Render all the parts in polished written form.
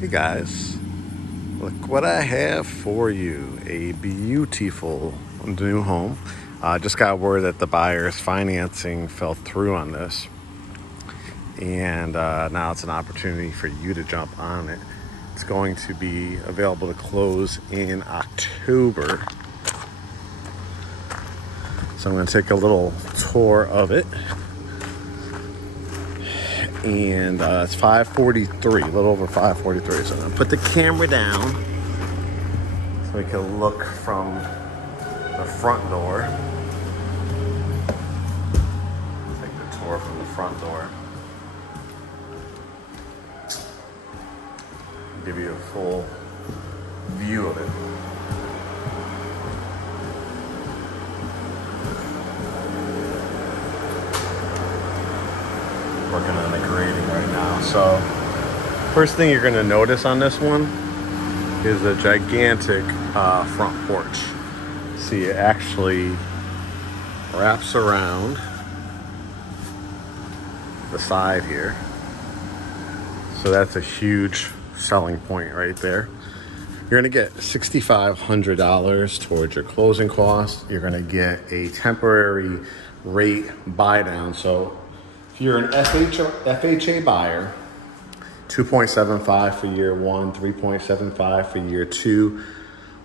Hey guys, look what I have for you. A beautiful new home. Just got word that the buyer's financing fell through on this. And now it's an opportunity for you to jump on it. It's going to be available to close in October. So I'm going to take a little tour of it. And it's 5:43, a little over 5:43. So I'm gonna put the camera down so we can look from the front door. Take the tour from the front door. Give you a full view of it. Working on the grading right now. So first thing you're going to notice on this one is a gigantic front porch. See, it actually wraps around the side here. So that's a huge selling point right there. You're going to get $6,500 towards your closing costs. You're going to get a temporary rate buy down. So if you're an FHA buyer, 2.75 for year one, 3.75 for year two,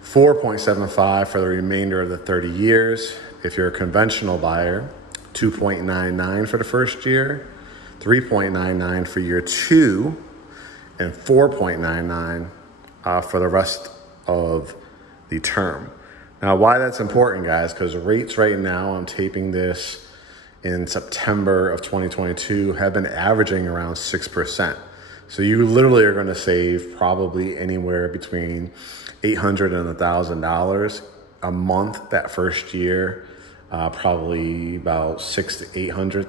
4.75 for the remainder of the 30 years. If you're a conventional buyer, 2.99 for the first year, 3.99 for year two, and 4.99 for the rest of the term. Now, why that's important, guys, because rates right now, I'm taping this in September of 2022, have been averaging around 6%. So you literally are going to save probably anywhere between $800 and $1,000 a month that first year, probably about $600,000 to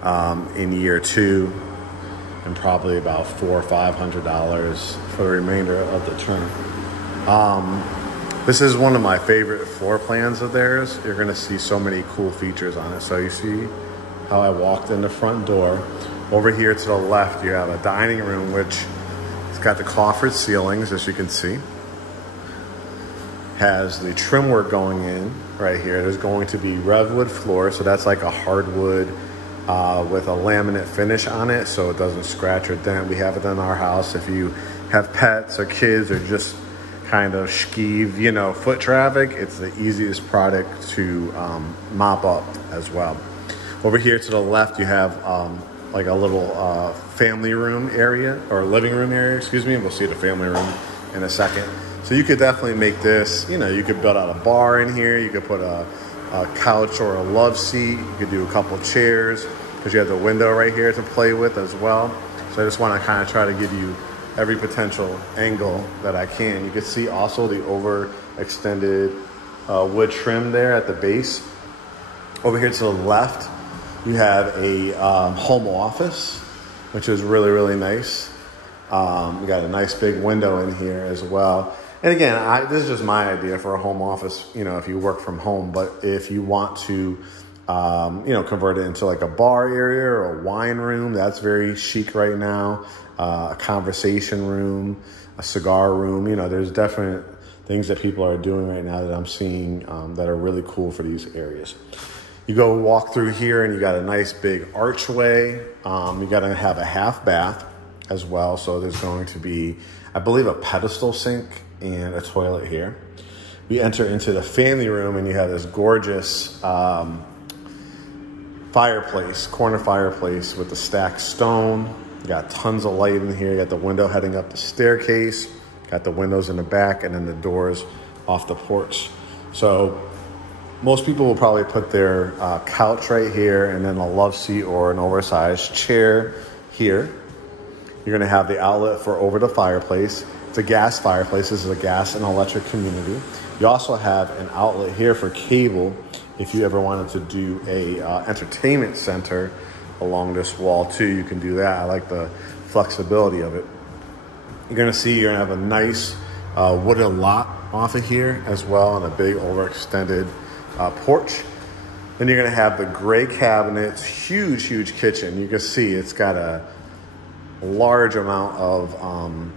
$800,000 in year two, and probably about $400 or $500 for the remainder of the term. This is one of my favorite floor plans of theirs. You're gonna see so many cool features on it. So you see how I walked in the front door. Over here to the left, you have a dining room, which it's got the coffered ceilings, as you can see. Has the trim work going in right here. There's going to be redwood floor, so that's like a hardwood with a laminate finish on it, so it doesn't scratch or dent. We have it in our house. If you have pets or kids or just kind of skeeve, foot traffic, it's the easiest product to mop up as well. Over here to the left, you have like a little family room area, or living room area, excuse me. We'll see the family room in a second. So you could definitely make this, you could build out a bar in here. You could put a couch or a love seat. You could do a couple chairs because you have the window right here to play with as well. So I just want to kind of try to give you every potential angle that I can. You can see also the overextended wood trim there at the base. Over here to the left, you have a home office, which is really, really nice. We got a nice big window in here as well. And again, this is just my idea for a home office, if you work from home. But if you want to, convert it into like a bar area or a wine room, that's very chic right now. A conversation room, a cigar room. There's definite things that people are doing right now that I'm seeing that are really cool for these areas. You go walk through here and you got a nice big archway. You got to have a half bath as well. So there's going to be, I believe, a pedestal sink and a toilet here. We enter into the family room and you have this gorgeous fireplace, corner fireplace with the stacked stone. You got tons of light in here. You got the window heading up the staircase. Got the windows in the back and then the doors off the porch. So most people will probably put their couch right here and then a love seat or an oversized chair here. You're gonna have the outlet for over the fireplace. It's a gas fireplace. This is a gas and electric community. You also have an outlet here for cable if you ever wanted to do a entertainment center along this wall too. You can do that. I like the flexibility of it. You're gonna have a nice wooden lot off of here as well, and a big overextended porch. Then you're gonna have the gray cabinets, huge kitchen. You can see it's got a large amount of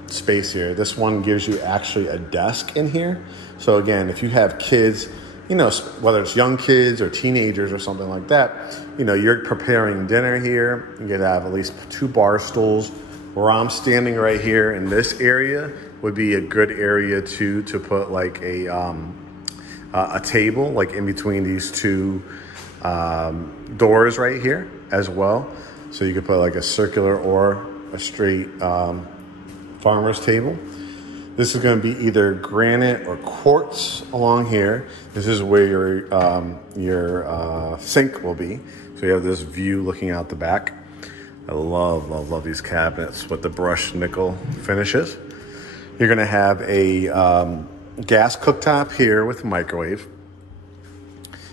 space here. This one gives you actually a desk in here. So again, if you have kids, you know, whether it's young kids or teenagers or something like that, you know, you're preparing dinner here. You could have at least 2 bar stools. Where I'm standing right here in this area would be a good area to put like a table, like in between these 2 doors right here as well. So you could put like a circular or a straight farmer's table. This is going to be either granite or quartz along here. This is where your sink will be. So you have this view looking out the back. I love these cabinets with the brushed nickel finishes. You're going to have a gas cooktop here with a microwave.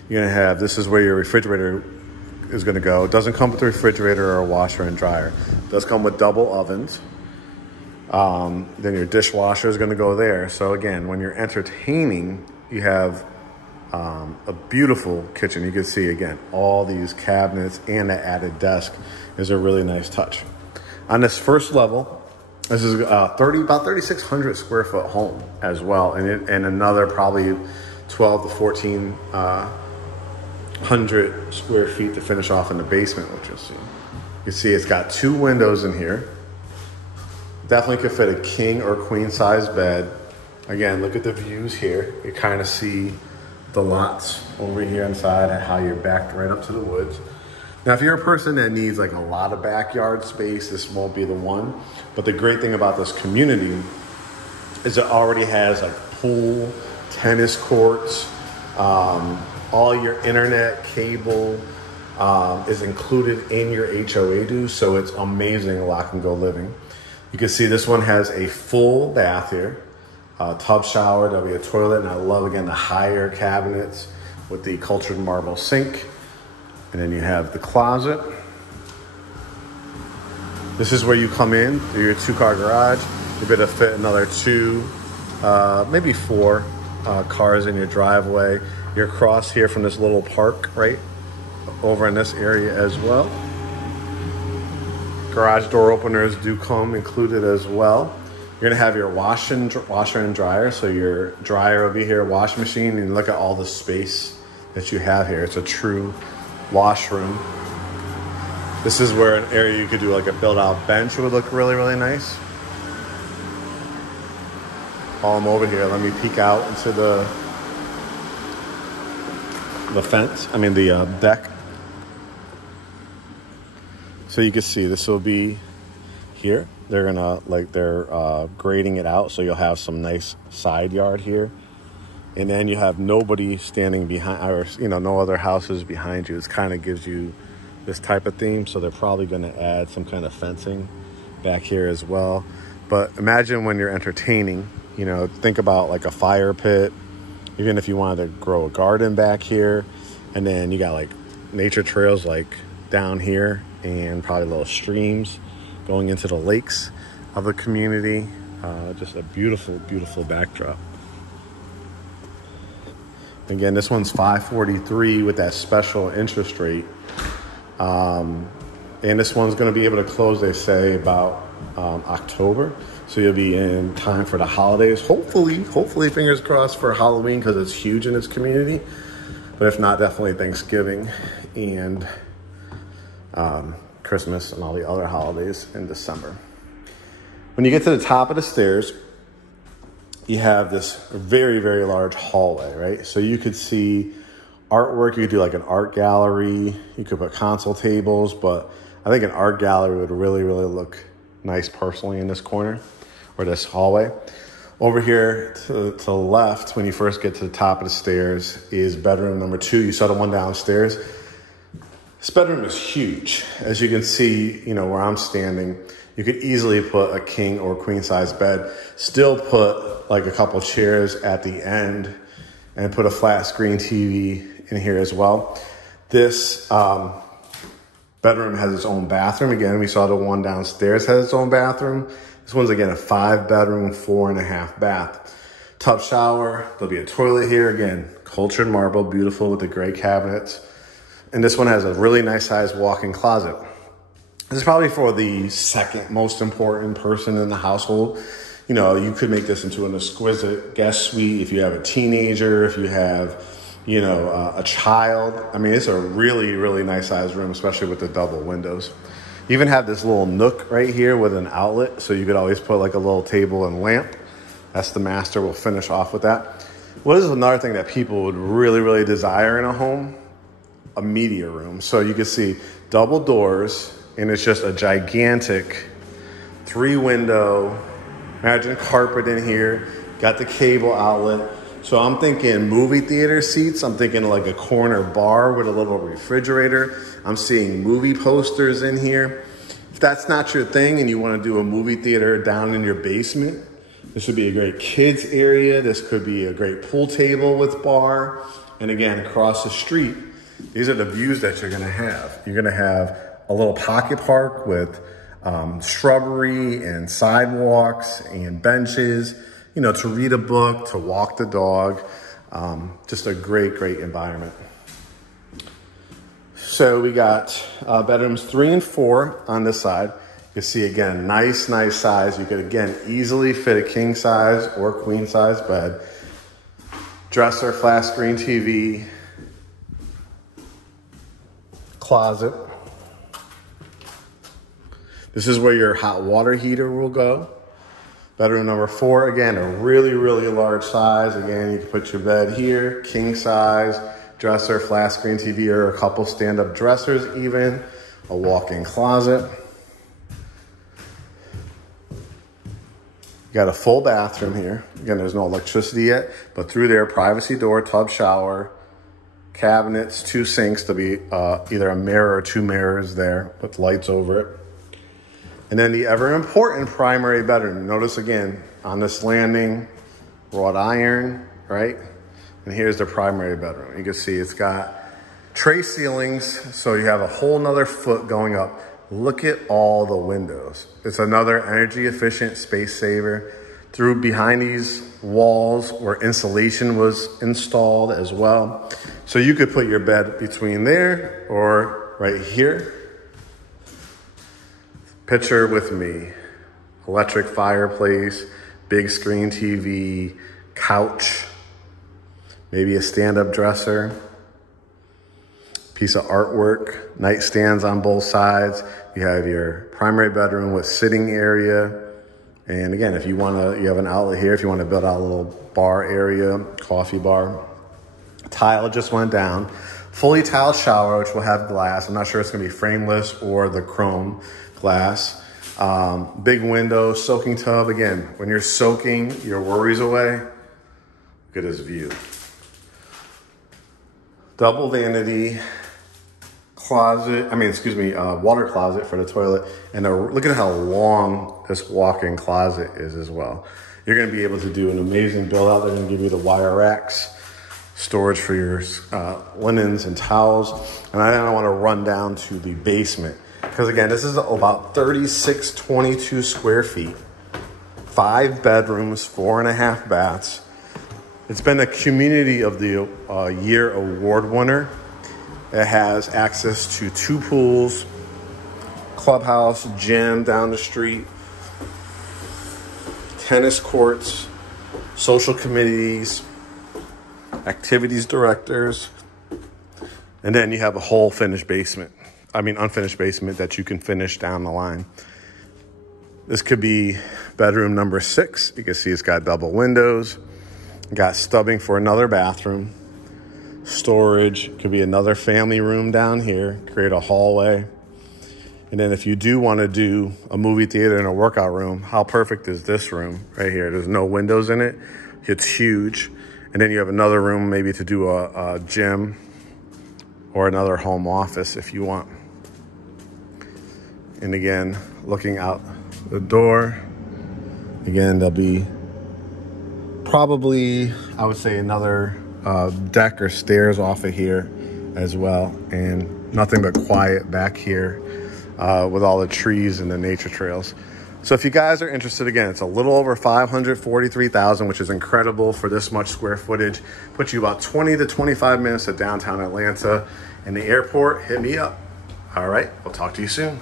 You're going to have, this is where your refrigerator is going to go. It doesn't come with a refrigerator or a washer and dryer. It does come with double ovens. Then your dishwasher is going to go there. So again, when you're entertaining, you have a beautiful kitchen. You can see again all these cabinets and the added desk is a really nice touch. On this first level, this is about 3,600 square foot home as well, and another probably 12 to 1,400 square feet to finish off in the basement, which you'll see. You can see it's got 2 windows in here. Definitely could fit a king or queen size bed. Again, look at the views here. You kind of see the lots over here inside and how you're backed right up to the woods. Now, if you're a person that needs like a lot of backyard space, this won't be the one. But the great thing about this community is it already has like pool, tennis courts, all your internet, cable is included in your HOA dues. So it's amazing lock and go living. You can see this one has a full bath here, tub shower, there'll be a toilet, and I love, again, the higher cabinets with the cultured marble sink. And then you have the closet. This is where you come in through your 2-car garage. You're gonna fit another 2, maybe 4 cars in your driveway. You're across here from this little park right over in this area as well. Garage door openers do come included as well. You're gonna have your washer and dryer. So your dryer will be here, washing machine, and look at all the space that you have here. It's a true washroom. This is where an area you could do like a build-out bench. It would look really, really nice. While I'm over here, let me peek out into the fence. I mean the deck. So you can see this will be here. They're gonna they're grading it out, so you'll have some nice side yard here. And then you have nobody standing behind, or no other houses behind you. It kind of gives you this type of theme. So they're probably going to add some kind of fencing back here as well. But imagine when you're entertaining, think about like a fire pit, even if you wanted to grow a garden back here. And then you got like nature trails like down here, and probably little streams going into the lakes of the community. Just a beautiful, beautiful backdrop. Again, this one's $543 with that special interest rate. And this one's going to be able to close, they say, about October. So you'll be in time for the holidays. Hopefully, fingers crossed for Halloween, because it's huge in this community. But if not, definitely Thanksgiving and Christmas and all the other holidays in December. When you get to the top of the stairs, you have this very, very large hallway, right? So you could see artwork. You could do like an art gallery. You could put console tables, but I think an art gallery would really, really look nice personally in this corner or this hallway. Over here to the left, when you first get to the top of the stairs, is bedroom number 2. You saw the one downstairs. This bedroom is huge. As you can see, where I'm standing, you could easily put a king or queen size bed, still put like a couple chairs at the end, and put a flat screen TV in here as well. This bedroom has its own bathroom. Again, we saw the one downstairs has its own bathroom. This one's, again, a 5-bedroom, 4.5 bath. Tub shower. There'll be a toilet here. Again, cultured marble, beautiful with the gray cabinets. And this one has a really nice sized walk-in closet. This is probably for the second most important person in the household. You know, you could make this into an exquisite guest suite if you have a teenager, if you have, you know, a child. I mean, it's a really, really nice sized room, especially with the double windows. You even have this little nook right here with an outlet, so you could always put like a little table and lamp. That's the master. We'll finish off with that. What is another thing that people would really, really desire in a home? A media room. So you can see double doors, and it's just a gigantic 3-window. Imagine carpet in here. Got the cable outlet. So I'm thinking movie theater seats. I'm thinking like a corner bar with a little refrigerator. I'm seeing movie posters in here. If that's not your thing and you want to do a movie theater down in your basement, this would be a great kids area. This could be a great pool table with bar. And again, across the street, these are the views that you're gonna have. You're gonna have a little pocket park with shrubbery and sidewalks and benches, you know, to read a book, to walk the dog. Just a great, great environment. So we got bedrooms 3 and 4 on this side. You can see again, nice size. You could again easily fit a king size or queen size bed. Dresser, flat screen TV, closet. This is where your hot water heater will go. Bedroom number 4, again, a really, really large size. Again, you can put your bed here, king size, dresser, flat screen TV, or a couple stand-up dressers even, a walk-in closet. You got a full bathroom here. Again, there's no electricity yet, but through there, privacy door, tub shower, cabinets, 2 sinks to be either a mirror or 2 mirrors there with lights over it. And then the ever important primary bedroom. Notice again, on this landing, wrought iron, right? And here's the primary bedroom. You can see it's got tray ceilings, so you have a whole nother foot going up. Look at all the windows. It's another energy efficient space saver. Through behind these walls where insulation was installed as well. So you could put your bed between there or right here. Picture with me, electric fireplace, big screen TV, couch, maybe a stand-up dresser, piece of artwork, nightstands on both sides. You have your primary bedroom with sitting area. And again, if you you have an outlet here, if you want to build out a little bar area, coffee bar. Tile just went down. Fully tiled shower, which will have glass. I'm not sure it's gonna be frameless or the chrome glass. Big window, soaking tub. Again, when you're soaking your worries away, look at this view. Double vanity closet, water closet for the toilet. And look at how long this walk-in closet is as well. You're gonna be able to do an amazing build out. They're gonna give you the wire racks, storage for your linens and towels. And I don't wanna run down to the basement. Because again, this is about 3622 square feet, 5 bedrooms, 4.5 baths. It's been a Community of the Year award winner. It has access to 2 pools, clubhouse, gym down the street, tennis courts, social committees, activities directors, and then you have a whole unfinished basement that you can finish down the line. This could be bedroom number 6. You can see it's got double windows, got stubbing for another bathroom, storage, could be another family room down here, create a hallway. And then if you do want to do a movie theater and a workout room, how perfect is this room right here? There's no windows in it. It's huge. And then you have another room maybe to do a gym or another home office if you want. And again, looking out the door, again, there'll be probably, I would say, another deck or stairs off of here as well. And nothing but quiet back here with all the trees and the nature trails. So if you guys are interested, again, it's a little over $543,000, which is incredible for this much square footage. Puts you about 20 to 25 minutes to downtown Atlanta. And the airport, hit me up. All right, we'll talk to you soon.